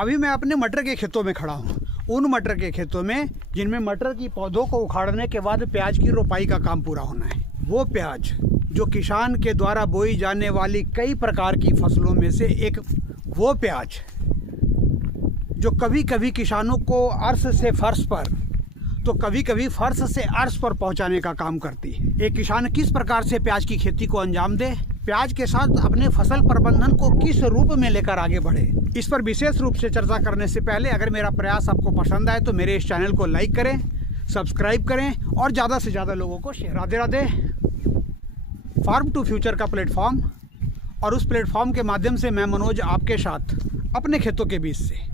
अभी मैं अपने मटर के खेतों में खड़ा हूँ, उन मटर के खेतों में जिनमें मटर की पौधों को उखाड़ने के बाद प्याज की रोपाई का काम पूरा होना है। वो प्याज जो किसान के द्वारा बोई जाने वाली कई प्रकार की फसलों में से एक वो प्याज जो कभी कभी किसानों को अर्श से फर्श पर तो कभी कभी फर्श से अर्श पर पहुंचाने का काम करती है। एक किसान किस प्रकार से प्याज की खेती को अंजाम दे, प्याज के साथ अपने फसल प्रबंधन को किस रूप में लेकर आगे बढ़े, इस पर विशेष रूप से चर्चा करने से पहले अगर मेरा प्रयास आपको पसंद आए तो मेरे इस चैनल को लाइक करें, सब्सक्राइब करें और ज़्यादा से ज़्यादा लोगों को share. Radhe Radhe. Farm to future का प्लेटफॉर्म और उस प्लेटफॉर्म के माध्यम से मैं मनोज आपके साथ अपने खेतों के बीच से,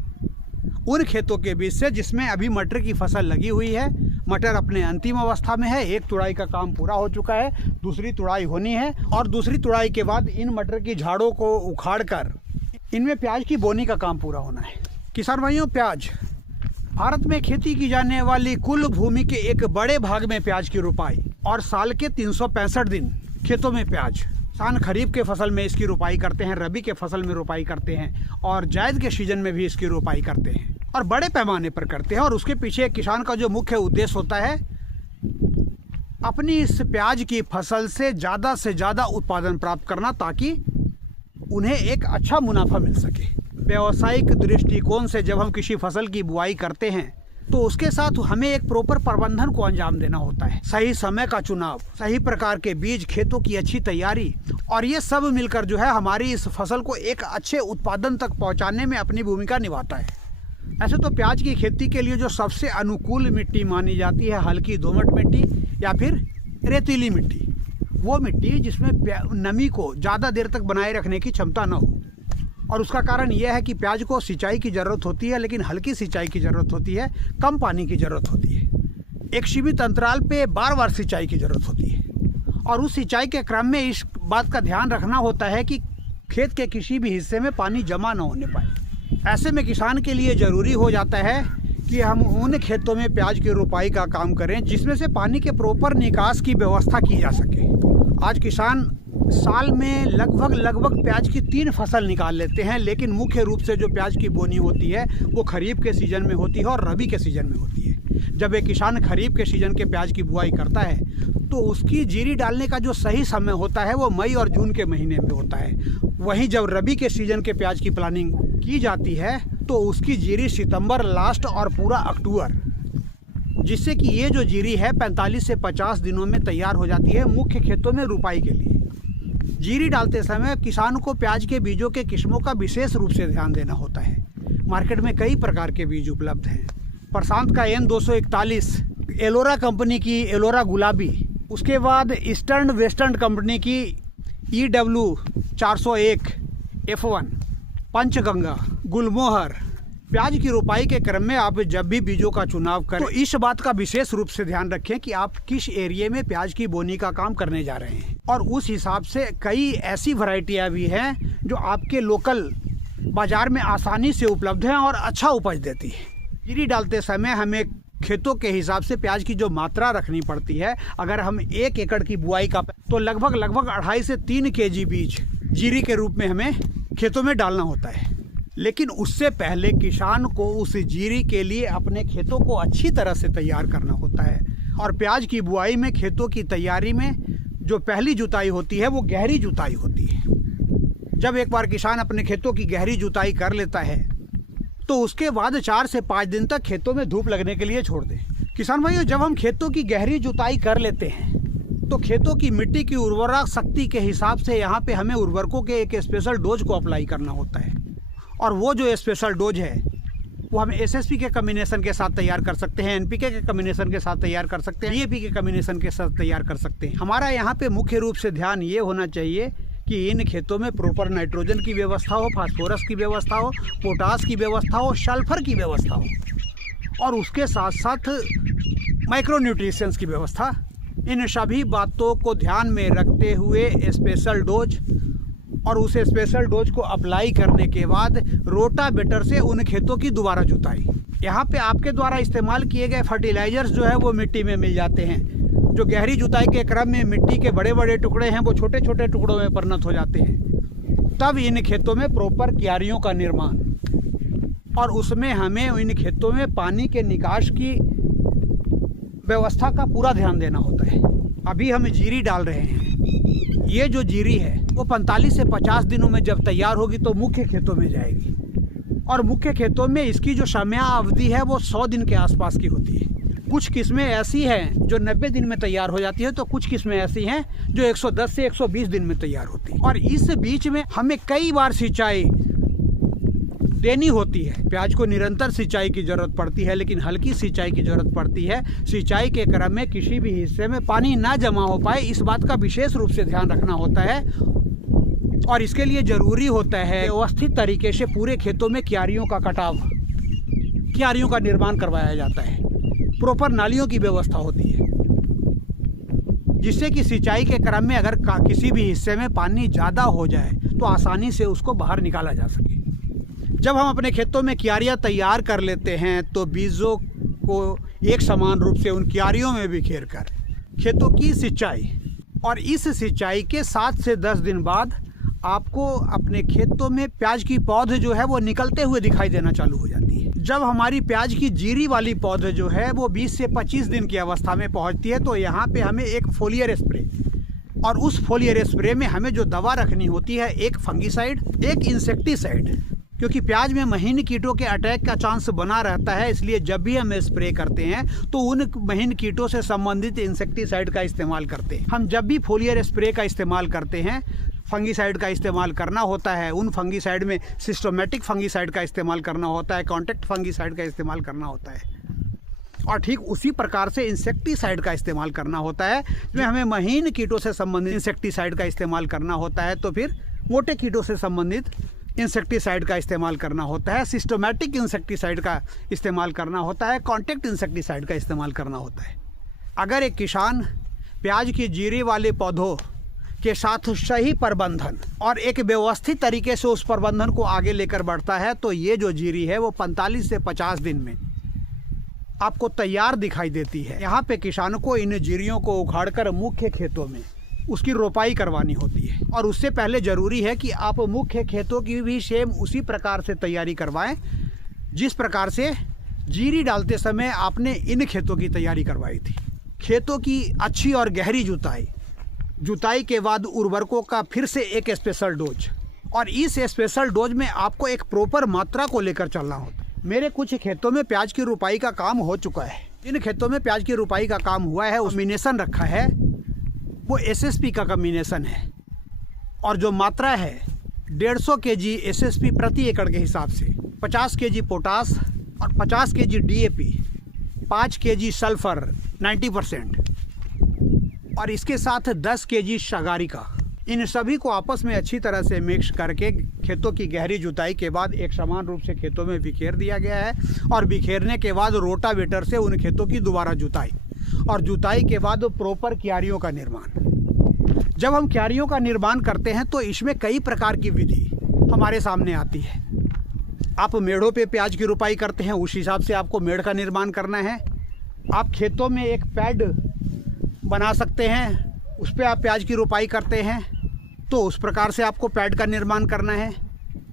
उन खेतों के बीच से जिसमें अभी मटर की फसल लगी हुई है, मटर अपने अंतिम अवस्था में है, एक तुड़ाई का काम पूरा हो चुका है, दूसरी तुड़ाई होनी है और दूसरी तुड़ाई के बाद इन मटर की झाड़ों को उखाड़कर इनमें प्याज की बोनी का काम पूरा होना है। किसान भाइयों, प्याज भारत में खेती की जाने वाली कुल भूमि के एक बड़े भाग में प्याज की रोपाई और साल के 365 दिन खेतों में प्याज। किसान खरीफ के फसल में इसकी रोपाई करते हैं, रबी के फसल में रोपाई करते हैं और जायद के सीजन में भी इसकी रोपाई करते हैं और बड़े पैमाने पर करते हैं। और उसके पीछे किसान का जो मुख्य उद्देश्य होता है, अपनी इस प्याज की फसल से ज़्यादा उत्पादन प्राप्त करना ताकि उन्हें एक अच्छा मुनाफा मिल सके। व्यावसायिक दृष्टिकोण से जब हम किसी फसल की बुआई करते हैं तो उसके साथ हमें एक प्रॉपर प्रबंधन को अंजाम देना होता है। सही समय का चुनाव, सही प्रकार के बीज, खेतों की अच्छी तैयारी और ये सब मिलकर जो है हमारी इस फसल को एक अच्छे उत्पादन तक पहुंचाने में अपनी भूमिका निभाता है। ऐसे तो प्याज की खेती के लिए जो सबसे अनुकूल मिट्टी मानी जाती है, हल्की दोमट मिट्टी या फिर रेतीली मिट्टी, वो मिट्टी जिसमें नमी को ज़्यादा देर तक बनाए रखने की क्षमता न हो। और उसका कारण यह है कि प्याज को सिंचाई की ज़रूरत होती है, लेकिन हल्की सिंचाई की ज़रूरत होती है, कम पानी की ज़रूरत होती है। एक सीमित अंतराल पे बार सिंचाई की ज़रूरत होती है और उस सिंचाई के क्रम में इस बात का ध्यान रखना होता है कि खेत के किसी भी हिस्से में पानी जमा न होने पाए। ऐसे में किसान के लिए ज़रूरी हो जाता है कि हम उन खेतों में प्याज की रोपाई का काम करें जिसमें से पानी के प्रॉपर निकास की व्यवस्था की जा सके। आज किसान साल में लगभग प्याज की 3 फसल निकाल लेते हैं, लेकिन मुख्य रूप से जो प्याज की बोनी होती है वो खरीफ के सीज़न में होती है और रबी के सीज़न में होती है। जब एक किसान खरीफ के सीज़न के प्याज की बुआई करता है तो उसकी जीरी डालने का जो सही समय होता है वो मई और जून के महीने में होता है। वहीं जब रबी के सीज़न के प्याज की प्लानिंग की जाती है तो उसकी जीरी सितंबर लास्ट और पूरा अक्टूबर, जिससे कि ये जो जीरी है 45 से 50 दिनों में तैयार हो जाती है मुख्य खेतों में रुपाई के लिए। जीरी डालते समय किसान को प्याज के बीजों के किस्मों का विशेष रूप से ध्यान देना होता है। मार्केट में कई प्रकार के बीज उपलब्ध हैं। प्रशांत का N241, एलोरा कंपनी की एलोरा गुलाबी, उसके बाद ईस्टर्न वेस्टर्न कंपनी की EW401 F1, पंचगंगा, गुलमोहर। प्याज की रोपाई के क्रम में आप जब भी बीजों का चुनाव करें तो इस बात का विशेष रूप से ध्यान रखें कि आप किस एरिया में प्याज की बोनी का काम करने जा रहे हैं और उस हिसाब से कई ऐसी वैरायटियां भी हैं जो आपके लोकल बाजार में आसानी से उपलब्ध हैं और अच्छा उपज देती है। जीरी डालते समय हमें खेतों के हिसाब से प्याज की जो मात्रा रखनी पड़ती है, अगर हम 1 एकड़ की बुआई का तो लगभग 2.5 से 3 kg बीज जीरी के रूप में हमें खेतों में डालना होता है। लेकिन उससे पहले किसान को उस जीरी के लिए अपने खेतों को अच्छी तरह से तैयार करना होता है और प्याज की बुआई में खेतों की तैयारी में जो पहली जुताई होती है वो गहरी जुताई होती है। जब एक बार किसान अपने खेतों की गहरी जुताई कर लेता है तो उसके बाद 4 से 5 दिन तक खेतों में धूप लगने के लिए छोड़ दें। किसान भाइयों, जब हम खेतों की गहरी जुताई कर लेते हैं तो खेतों की मिट्टी की उर्वरा शक्ति के हिसाब से यहाँ पे हमें उर्वरकों के एक स्पेशल डोज को अप्लाई करना होता है और वो जो स्पेशल डोज है वो हम SSP के कम्बिनेशन के साथ तैयार कर सकते हैं, NPK के कम्बिनेशन के साथ तैयार कर सकते हैं, DAP के कम्बिनेशन के साथ तैयार कर सकते हैं। हमारा यहाँ पे मुख्य रूप से ध्यान ये होना चाहिए कि इन खेतों में प्रॉपर नाइट्रोजन की व्यवस्था हो, फास्फोरस की व्यवस्था हो, पोटास की व्यवस्था हो, सल्फर की व्यवस्था हो और उसके साथ साथ माइक्रो न्यूट्रिशंस की व्यवस्था। इन सभी बातों को ध्यान में रखते हुए स्पेशल डोज और उस स्पेशल डोज को अप्लाई करने के बाद रोटावेटर से उन खेतों की दोबारा जुताई। यहाँ पे आपके द्वारा इस्तेमाल किए गए फर्टिलाइजर्स जो है वो मिट्टी में मिल जाते हैं। जो गहरी जुताई के क्रम में मिट्टी के बड़े बड़े टुकड़े हैं वो छोटे छोटे टुकड़ों में परिणत हो जाते हैं। तब इन खेतों में प्रॉपर क्यारियों का निर्माण और उसमें हमें इन खेतों में पानी के निकास की व्यवस्था का पूरा ध्यान देना होता है। अभी हम जीरी डाल रहे हैं। ये जो जीरी है वो 45 से 50 दिनों में जब तैयार होगी तो मुख्य खेतों में जाएगी, और मुख्य खेतों में इसकी जो समयावधि है वो 100 दिन के आसपास की होती है। कुछ किस्में ऐसी हैं जो 90 दिन में तैयार हो जाती है, तो कुछ किस्में ऐसी हैं जो 110 से 120 दिन में तैयार होती है। और इस बीच में हमें कई बार सिंचाई देनी होती है। प्याज को निरंतर सिंचाई की जरूरत पड़ती है, लेकिन हल्की सिंचाई की जरूरत पड़ती है। सिंचाई के क्रम में किसी भी हिस्से में पानी ना जमा हो पाए, इस बात का विशेष रूप से ध्यान रखना होता है। और इसके लिए जरूरी होता है व्यवस्थित तरीके से पूरे खेतों में क्यारियों का कटाव, क्यारियों का निर्माण करवाया जाता है। प्रॉपर नालियों की व्यवस्था होती है, जिससे कि सिंचाई के क्रम में अगर किसी भी हिस्से में पानी ज़्यादा हो जाए तो आसानी से उसको बाहर निकाला जा सके। जब हम अपने खेतों में क्यारियाँ तैयार कर लेते हैं तो बीजों को एक समान रूप से उन क्यारियों में बिखेर कर खेतों की सिंचाई, और इस सिंचाई के 7 से 10 दिन बाद आपको अपने खेतों में प्याज की पौध जो है वो निकलते हुए दिखाई देना चालू हो जाती है। जब हमारी प्याज की जीरी वाली पौध जो है वो 20 से 25 दिन की अवस्था में पहुंचती है, तो यहाँ पे हमें एक फोलियर स्प्रे, और उस फोलियर स्प्रे में हमें जो दवा रखनी होती है, एक फंगीसाइड, एक इंसेक्टिसाइड, क्योंकि प्याज में महीन कीटों के अटैक का चांस बना रहता है। इसलिए जब भी हम स्प्रे करते हैं तो उन महीन कीटों से संबंधित इंसेक्टिसाइड का इस्तेमाल करते हैं। हम जब भी फोलियर स्प्रे का इस्तेमाल करते हैं, फंगीसाइड का इस्तेमाल करना होता है। उन फंगीसाइड में सिस्टोमेटिक फंगीसाइड का इस्तेमाल करना होता है, कॉन्टैक्ट फंगीसाइड का इस्तेमाल करना होता है, और ठीक उसी प्रकार से इंसेक्टिसाइड का इस्तेमाल करना होता है, जिसमें हमें महीन कीटों से संबंधित इंसेक्टिसाइड का इस्तेमाल करना होता है, तो फिर मोटे कीटों से संबंधित इंसेक्टिसाइड का इस्तेमाल करना होता है, सिस्टोमेटिक इंसेक्टिसाइड का इस्तेमाल करना होता है, कॉन्टैक्ट इंसेक्टिसाइड का इस्तेमाल करना होता है। अगर एक किसान प्याज की जीरी वाले पौधों के साथ सही प्रबंधन और एक व्यवस्थित तरीके से उस प्रबंधन को आगे लेकर बढ़ता है, तो ये जो जीरी है वो 45 से 50 दिन में आपको तैयार दिखाई देती है। यहाँ पे किसानों को इन जीरियों को उखाड़कर मुख्य खेतों में उसकी रोपाई करवानी होती है, और उससे पहले ज़रूरी है कि आप मुख्य खेतों की भी सेम उसी प्रकार से तैयारी करवाएं जिस प्रकार से जीरी डालते समय आपने इन खेतों की तैयारी करवाई थी। खेतों की अच्छी और गहरी जुताई के बाद उर्वरकों का फिर से एक स्पेशल डोज, और इस स्पेशल डोज में आपको एक प्रॉपर मात्रा को लेकर चलना होता है। मेरे कुछ खेतों में प्याज की रुपाई का काम हो चुका है। जिन खेतों में प्याज की रुपाई का काम हुआ है, उस कॉम्बिनेशन रखा है वो SSP का कॉम्बिनेशन है, और जो मात्रा है 150 kg SSP प्रति एकड़ के हिसाब से, 50 kg पोटास और 50 kg DAP, 5 kg सल्फर 90%, और इसके साथ 10 kg शगारिका। इन सभी को आपस में अच्छी तरह से मिक्स करके खेतों की गहरी जुताई के बाद एक समान रूप से खेतों में बिखेर दिया गया है, और बिखेरने के बाद रोटावेटर से उन खेतों की दोबारा जुताई, और जुताई के बाद प्रॉपर क्यारियों का निर्माण। जब हम क्यारियों का निर्माण करते हैं तो इसमें कई प्रकार की विधि हमारे सामने आती है। आप मेढ़ों पे प्याज की रुपाई करते हैं, उस हिसाब से आपको मेढ़ का निर्माण करना है। आप खेतों में एक पैड बना सकते हैं, उस पर आप प्याज की रुपाई करते हैं तो उस प्रकार से आपको पैड का निर्माण करना है।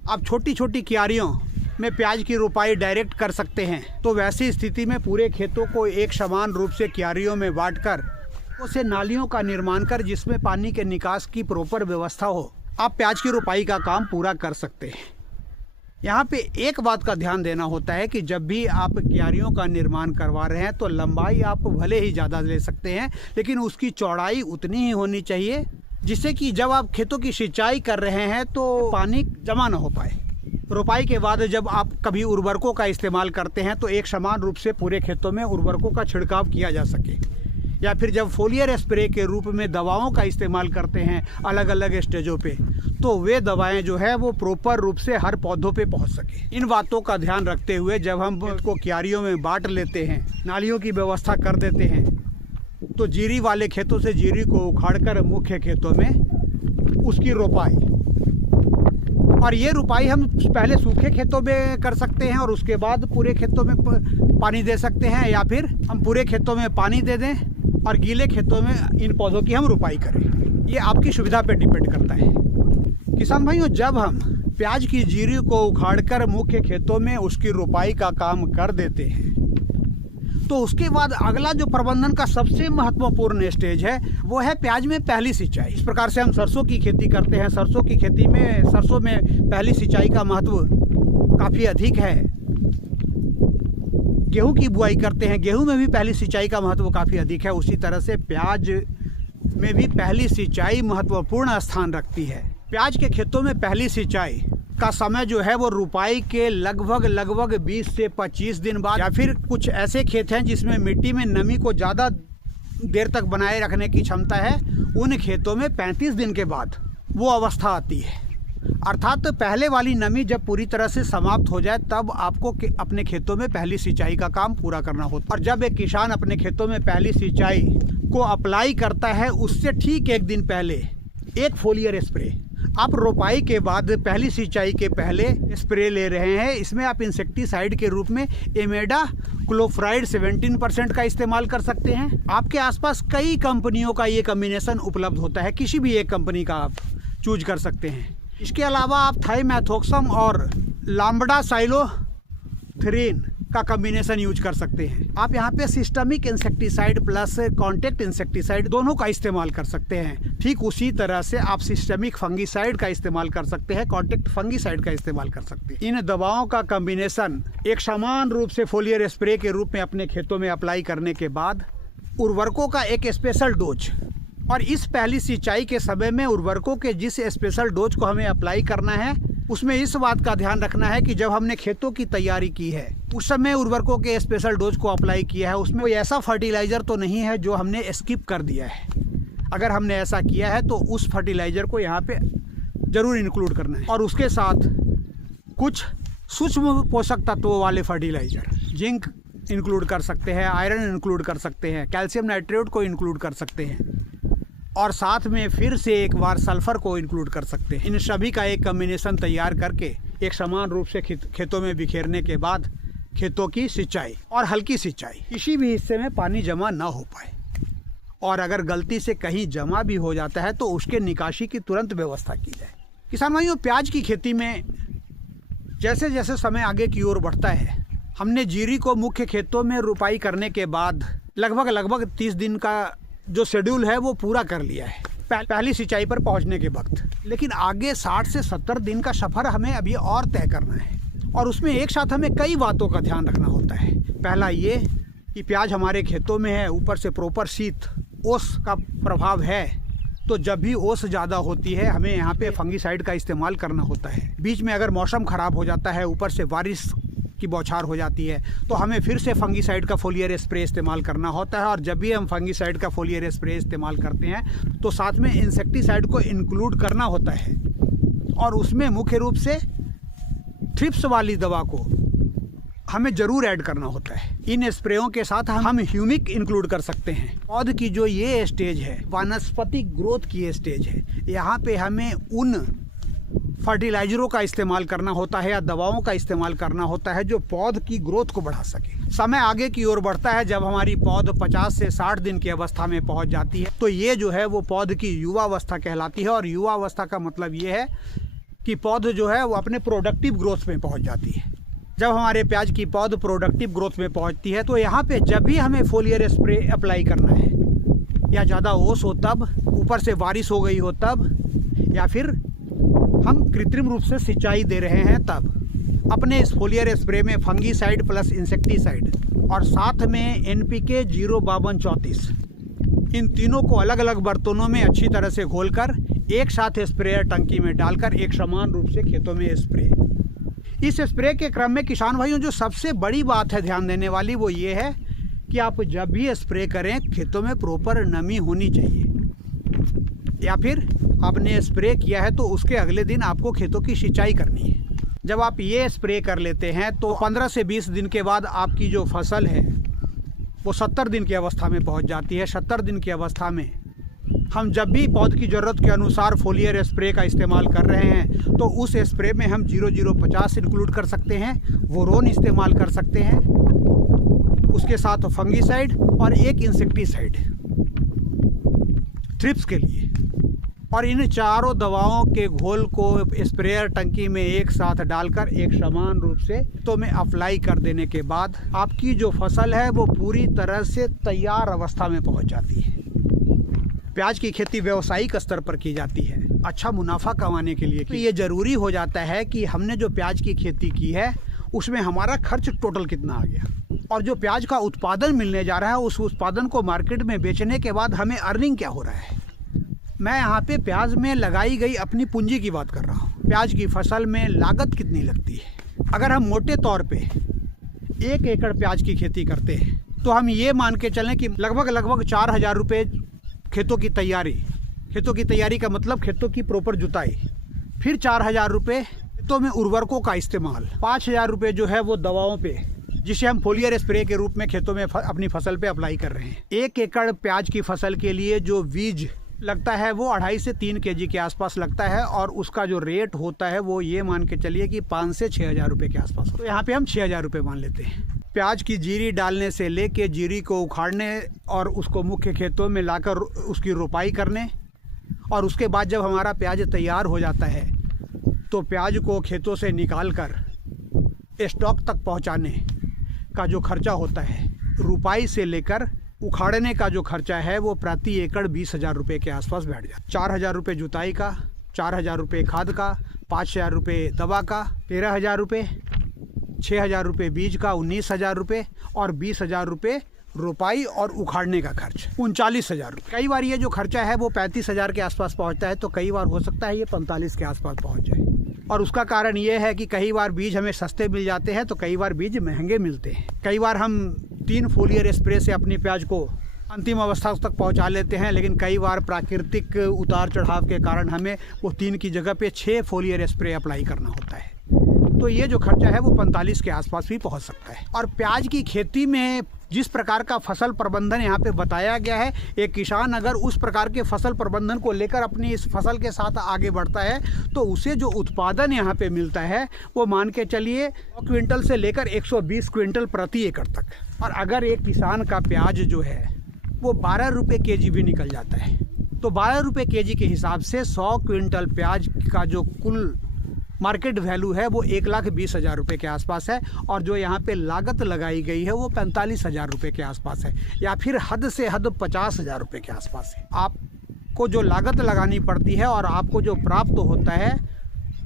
आप छोटी छोटी क्यारियों में प्याज की रुपाई डायरेक्ट कर सकते हैं, तो वैसी स्थिति में पूरे खेतों को एक समान रूप से क्यारियों में बांटकर उसे नालियों का निर्माण कर, जिसमें पानी के निकास की प्रॉपर व्यवस्था हो, आप प्याज की रुपाई का काम पूरा कर सकते हैं। यहाँ पे एक बात का ध्यान देना होता है कि जब भी आप क्यारियों का निर्माण करवा रहे हैं तो लंबाई आप भले ही ज़्यादा ले सकते हैं, लेकिन उसकी चौड़ाई उतनी ही होनी चाहिए जिससे कि जब आप खेतों की सिंचाई कर रहे हैं तो पानी जमा ना हो पाए। रोपाई के बाद जब आप कभी उर्वरकों का इस्तेमाल करते हैं तो एक समान रूप से पूरे खेतों में उर्वरकों का छिड़काव किया जा सके, या फिर जब फोलियर स्प्रे के रूप में दवाओं का इस्तेमाल करते हैं अलग अलग स्टेजों पे, तो वे दवाएं जो है वो प्रॉपर रूप से हर पौधों पे पहुंच सके। इन बातों का ध्यान रखते हुए जब हम इसको क्यारियों में बांट लेते हैं, नालियों की व्यवस्था कर देते हैं, तो जीरी वाले खेतों से जीरी को उखाड़कर मुख्य खेतों में उसकी रोपाई, और ये रुपाई हम पहले सूखे खेतों में कर सकते हैं और उसके बाद पूरे खेतों में पानी दे सकते हैं, या फिर हम पूरे खेतों में पानी दे दें और गीले खेतों में इन पौधों की हम रुपाई करें। ये आपकी सुविधा पे डिपेंड करता है। किसान भाइयों, जब हम प्याज की जीरी को उखाड़कर मुख्य खेतों में उसकी रुपाई का काम कर देते हैं। तो उसके बाद अगला जो प्रबंधन का सबसे महत्वपूर्ण स्टेज है वो है प्याज में पहली सिंचाई। इस प्रकार से हम सरसों की खेती करते हैं। सरसों की खेती में सरसों में पहली सिंचाई का महत्व काफ़ी अधिक है। गेहूं की बुआई करते हैं, गेहूं में भी पहली सिंचाई का महत्व काफ़ी अधिक है। उसी तरह से प्याज में भी पहली सिंचाई महत्वपूर्ण स्थान रखती है। प्याज के खेतों में पहली सिंचाई का समय जो है वो रुपाई के लगभग 20 से 25 दिन बाद, या फिर कुछ ऐसे खेत हैं जिसमें मिट्टी में नमी को ज़्यादा देर तक बनाए रखने की क्षमता है, उन खेतों में 35 दिन के बाद वो अवस्था आती है। अर्थात पहले वाली नमी जब पूरी तरह से समाप्त हो जाए तब आपको अपने खेतों में पहली सिंचाई का काम पूरा करना होता है। और जब एक किसान अपने खेतों में पहली सिंचाई को अप्लाई करता है उससे ठीक एक दिन पहले एक फोलियर स्प्रे, आप रोपाई के बाद पहली सिंचाई के पहले स्प्रे ले रहे हैं, इसमें आप इंसेक्टिसाइड के रूप में इमेडा क्लोफ्राइड 17% का इस्तेमाल कर सकते हैं। आपके आसपास कई कंपनियों का ये कॉम्बिनेशन उपलब्ध होता है, किसी भी एक कंपनी का आप चूज कर सकते हैं। इसके अलावा आप थाइमेथोक्सम और लाम्बडा साइलोथ्रीन का कॉम्बिनेशन यूज कर सकते हैं। आप यहाँ पे systemic insecticide plus contact insecticide दोनों का इस्तेमाल कर सकते हैं। ठीक उसी तरह से आप सिस्टमिक फंगिसाइड का इस्तेमाल कर सकते हैं, कॉन्टेक्ट फंगिसाइड का इस्तेमाल कर सकते हैं। इन दवाओं का कॉम्बिनेशन एक समान रूप से फोलियर स्प्रे के रूप में अपने खेतों में अप्लाई करने के बाद उर्वरकों का एक स्पेशल डोज, और इस पहली सिंचाई के समय में उर्वरकों के जिस स्पेशल डोज को हमें अप्लाई करना है उसमें इस बात का ध्यान रखना है कि जब हमने खेतों की तैयारी की है उस समय उर्वरकों के स्पेशल डोज को अप्लाई किया है, उसमें कोई ऐसा फर्टिलाइज़र तो नहीं है जो हमने स्किप कर दिया है। अगर हमने ऐसा किया है तो उस फर्टिलाइज़र को यहाँ पे ज़रूर इंक्लूड करना है। और उसके साथ कुछ सूक्ष्म पोषक तत्वों वाले फर्टिलाइज़र, जिंक इंक्लूड कर सकते हैं, आयरन इंक्लूड कर सकते हैं, कैल्शियम नाइट्रेट को इंक्लूड कर सकते हैं, और साथ में फिर से एक बार सल्फर को इंक्लूड कर सकते हैं। इन सभी का एक कॉम्बिनेशन तैयार करके एक समान रूप से खेतों में बिखेरने के बाद खेतों की सिंचाई और हल्की सिंचाई, किसी भी हिस्से में पानी जमा ना हो पाए, और अगर गलती से कहीं जमा भी हो जाता है तो उसके निकासी की तुरंत व्यवस्था की जाए। किसान भाइयों, प्याज की खेती में जैसे जैसे समय आगे की ओर बढ़ता है, हमने जीरी को मुख्य खेतों में रुपाई करने के बाद लगभग 30 दिन का जो शेड्यूल है वो पूरा कर लिया है पहली सिंचाई पर पहुंचने के वक्त। लेकिन आगे 60 से 70 दिन का सफ़र हमें अभी और तय करना है, और उसमें एक साथ हमें कई बातों का ध्यान रखना होता है। पहला ये कि प्याज हमारे खेतों में है, ऊपर से प्रॉपर शीत ओस का प्रभाव है, तो जब भी ओस ज़्यादा होती है हमें यहाँ पे फंगिसाइड का इस्तेमाल करना होता है। बीच में अगर मौसम ख़राब हो जाता है, ऊपर से बारिश की बौछार हो जाती है, तो हमें फिर से फंगिसाइड का फोलियर स्प्रे इस्तेमाल करना होता है। और जब भी हम फंगिसाइड का फोलियर स्प्रे इस्तेमाल करते हैं तो साथ में इंसेक्टिसाइड को इंक्लूड करना होता है, और उसमें मुख्य रूप से थ्रिप्स वाली दवा को हमें ज़रूर ऐड करना होता है। इन स्प्रेयों के साथ हम ह्यूमिक इंक्लूड कर सकते हैं। पौध की जो ये स्टेज है वानस्पतिक ग्रोथ की स्टेज है, यहाँ पे हमें उन फर्टिलाइजरों का इस्तेमाल करना होता है या दवाओं का इस्तेमाल करना होता है जो पौध की ग्रोथ को बढ़ा सके। समय आगे की ओर बढ़ता है, जब हमारी पौध 50 से 60 दिन की अवस्था में पहुंच जाती है तो ये जो है वो पौध की युवा अवस्था कहलाती है। और युवा अवस्था का मतलब ये है कि पौध जो है वो अपने प्रोडक्टिव ग्रोथ में पहुँच जाती है। जब हमारे प्याज की पौध प्रोडक्टिव ग्रोथ में पहुँचती है तो यहाँ पर जब भी हमें फोलियर स्प्रे अप्लाई करना है, या ज़्यादा ओस हो तब, ऊपर से बारिश हो गई हो तब, या फिर हम कृत्रिम रूप से सिंचाई दे रहे हैं तब, अपने इस फोलियर स्प्रे में फंगिसाइड प्लस इंसेक्टिसाइड और साथ में NPK 05234 इन तीनों को अलग अलग बर्तनों में अच्छी तरह से घोलकर एक साथ स्प्रेयर टंकी में डालकर एक समान रूप से खेतों में स्प्रे। इस स्प्रे के क्रम में किसान भाइयों जो सबसे बड़ी बात है ध्यान देने वाली वो ये है कि आप जब भी स्प्रे करें खेतों में प्रॉपर नमी होनी चाहिए, या फिर आपने स्प्रे किया है तो उसके अगले दिन आपको खेतों की सिंचाई करनी है। जब आप ये स्प्रे कर लेते हैं तो 15 से 20 दिन के बाद आपकी जो फसल है वो 70 दिन की अवस्था में पहुंच जाती है। 70 दिन की अवस्था में हम जब भी पौध की ज़रूरत के अनुसार फोलियर स्प्रे का इस्तेमाल कर रहे हैं तो उस स्प्रे में हम 0050 इंक्लूड कर सकते हैं, वोरोन इस्तेमाल कर सकते हैं, उसके साथ फंगिसाइड और एक इंसेक्टिसाइड थ्रिप्स के लिए। और इन चारों दवाओं के घोल को स्प्रेयर टंकी में एक साथ डालकर एक समान रूप से तो में अप्लाई कर देने के बाद आपकी जो फसल है वो पूरी तरह से तैयार अवस्था में पहुंच जाती है। प्याज की खेती व्यावसायिक स्तर पर की जाती है अच्छा मुनाफा कमाने के लिए। तो ये जरूरी हो जाता है कि हमने जो प्याज की खेती की है उसमें हमारा खर्च टोटल कितना आ गया और जो प्याज का उत्पादन मिलने जा रहा है उस उत्पादन को मार्केट में बेचने के बाद हमें अर्निंग क्या हो रहा है। मैं यहाँ पे प्याज में लगाई गई अपनी पूंजी की बात कर रहा हूँ। प्याज की फसल में लागत कितनी लगती है। अगर हम मोटे तौर पे 1 एकड़ प्याज की खेती करते हैं तो हम ये मान के चलें कि लगभग 4,000 रुपये खेतों की तैयारी का मतलब खेतों की प्रॉपर जुताई, फिर 4,000 रुपये खेतों में उर्वरकों का इस्तेमाल, 5,000 रुपये जो है वो दवाओं पे जिसे हम फोलियर स्प्रे के रूप में खेतों में अपनी फसल पे अप्लाई कर रहे हैं। 1 एकड़ प्याज की फसल के लिए जो बीज लगता है वो 2.5 से 3 kg के आसपास लगता है और उसका जो रेट होता है वो ये मान के चलिए कि 5 से 6,000 रुपये के आसपास। तो यहाँ पे हम 6,000 रुपये मान लेते हैं। प्याज की जीरी डालने से लेके जीरी को उखाड़ने और उसको मुख्य खेतों में लाकर उसकी रोपाई करने और उसके बाद जब हमारा प्याज तैयार हो जाता है तो प्याज को खेतों से निकाल कर स्टॉक तक पहुँचाने का जो खर्चा होता है, रुपाई से लेकर उखाड़ने का जो खर्चा है वो प्रति एकड़ 20,000 रुपये के आसपास बैठ जाता है। 4,000 रुपये जुताई का, 4,000 रुपये खाद का, 5,000 रुपये दवा का, 13,000 रुपये, 6,000 रुपये बीज का, 19,000 रुपये और 20,000 रुपये रोपाई और उखाड़ने का खर्च 39,000 रुपये। कई बार ये जो खर्चा है वो 35,000 के आसपास पहुंचता है तो कई बार हो सकता है ये 45 के आसपास पहुंच जाए। और उसका कारण ये है कि कई बार बीज हमें सस्ते मिल जाते हैं तो कई बार बीज महंगे मिलते हैं। कई बार हम 3 फोलियर स्प्रे से अपनी प्याज को अंतिम अवस्था तक पहुंचा लेते हैं, लेकिन कई बार प्राकृतिक उतार चढ़ाव के कारण हमें वो 3 की जगह पे 6 फोलियर स्प्रे अप्लाई करना होता है। तो ये जो खर्चा है वो 45 के आसपास भी पहुंच सकता है। और प्याज की खेती में जिस प्रकार का फसल प्रबंधन यहाँ पे बताया गया है, एक किसान अगर उस प्रकार के फसल प्रबंधन को लेकर अपनी इस फसल के साथ आगे बढ़ता है तो उसे जो उत्पादन यहाँ पे मिलता है वो मान के चलिए 100 क्विंटल से लेकर 120 क्विंटल प्रति एकड़ तक। और अगर एक किसान का प्याज जो है वो 12 रुपये kg भी निकल जाता है तो 12 रुपये kg के हिसाब से 100 क्विंटल प्याज का जो कुल मार्केट वैल्यू है वो 1,20,000 रुपये के आसपास है और जो यहाँ पे लागत लगाई गई है वो 45,000 रुपये के आसपास है या फिर हद से हद 50,000 रुपये के आसपास है। आपको जो लागत लगानी पड़ती है और आपको जो प्राप्त होता है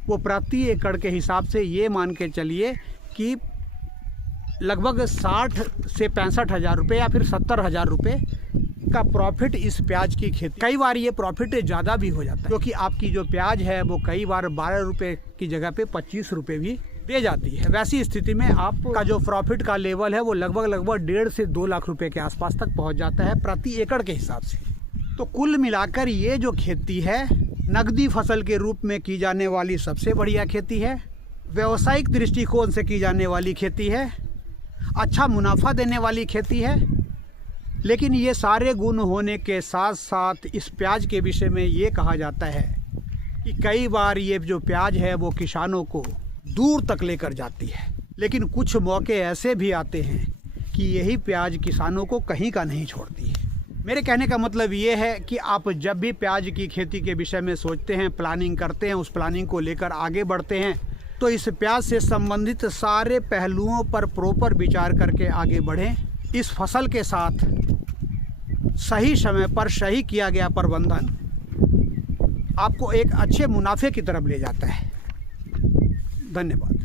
वो प्रति एकड़ के हिसाब से ये मान के चलिए कि लगभग 60 से 65,000 रुपये या फिर 70,000 रुपये का प्रॉफिट इस प्याज की खेती। कई बार ये प्रॉफिट ज़्यादा भी हो जाता है क्योंकि आपकी जो प्याज है वो कई बार 12 रुपये की जगह पे 25 रुपये भी दे जाती है। वैसी स्थिति में आपका जो प्रॉफिट का लेवल है वो लगभग 1.5 से 2 लाख रुपए के आसपास तक पहुंच जाता है प्रति एकड़ के हिसाब से। तो कुल मिलाकर ये जो खेती है नकदी फसल के रूप में की जाने वाली सबसे बढ़िया खेती है, व्यावसायिक दृष्टिकोण से की जाने वाली खेती है, अच्छा मुनाफा देने वाली खेती है। लेकिन ये सारे गुण होने के साथ साथ इस प्याज के विषय में ये कहा जाता है कि कई बार ये जो प्याज है वो किसानों को दूर तक लेकर जाती है, लेकिन कुछ मौके ऐसे भी आते हैं कि यही प्याज किसानों को कहीं का नहीं छोड़ती है। मेरे कहने का मतलब ये है कि आप जब भी प्याज की खेती के विषय में सोचते हैं, प्लानिंग करते हैं, उस प्लानिंग को लेकर आगे बढ़ते हैं तो इस प्याज से संबंधित सारे पहलुओं पर प्रॉपर विचार करके आगे बढ़ें। इस फसल के साथ सही समय पर सही किया गया प्रबंधन आपको एक अच्छे मुनाफे की तरफ ले जाता है। धन्यवाद।